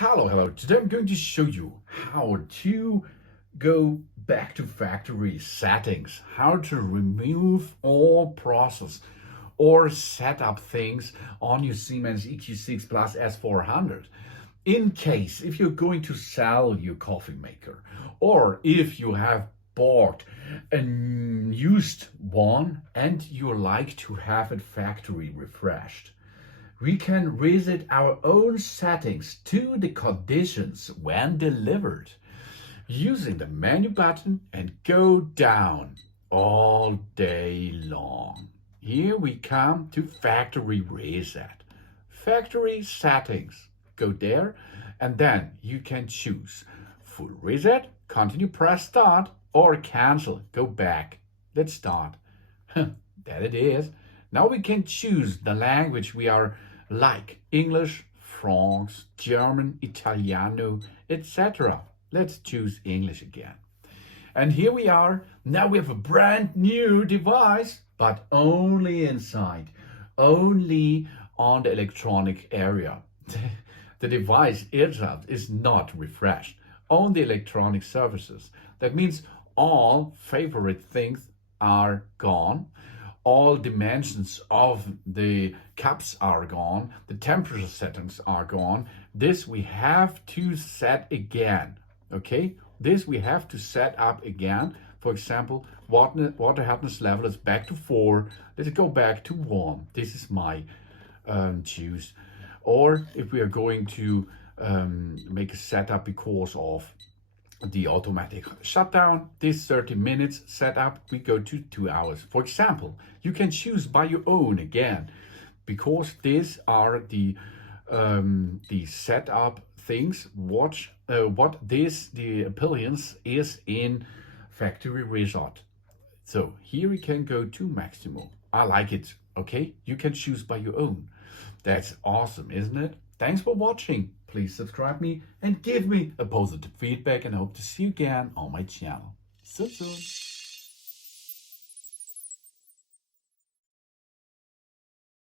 Hello. Today I'm going to show you how to go back to factory settings, how to remove all process or set up things on your Siemens EQ.6 Plus S400. In case if you're going to sell your coffee maker, or if you have bought a used one and you like to have it factory refreshed, we can reset our own settings to the conditions when delivered using the menu button and go down all day long. Here we come to factory reset. Factory settings. Go there and then you can choose full reset, continue, press start, or cancel, go back. Let's start. That it is. Now we can choose the language we are like: English, France, German, Italiano, etc. Let's choose English again. And here we are. Now we have a brand new device, but only inside, only on the electronic area. The device itself is not refreshed on the electronic surfaces. That means all favorite things are gone. All dimensions of the cups are gone. The temperature settings are gone. This we have to set again. Okay, this we have to set up again. For example, water hardness level is back to 4. Let's go back to 1. This is my choose. Or if we are going to make a setup because of the automatic shutdown, this 30 minutes setup, we go to 2 hours. For example, you can choose by your own again, because these are the setup things. Watch what the appliance is in factory resort. So here we can go to maximum. I like it. Okay, you can choose by your own. That's awesome, isn't it? Thanks for watching. Please subscribe me and give me a positive feedback, and I hope to see you again on my channel so soon.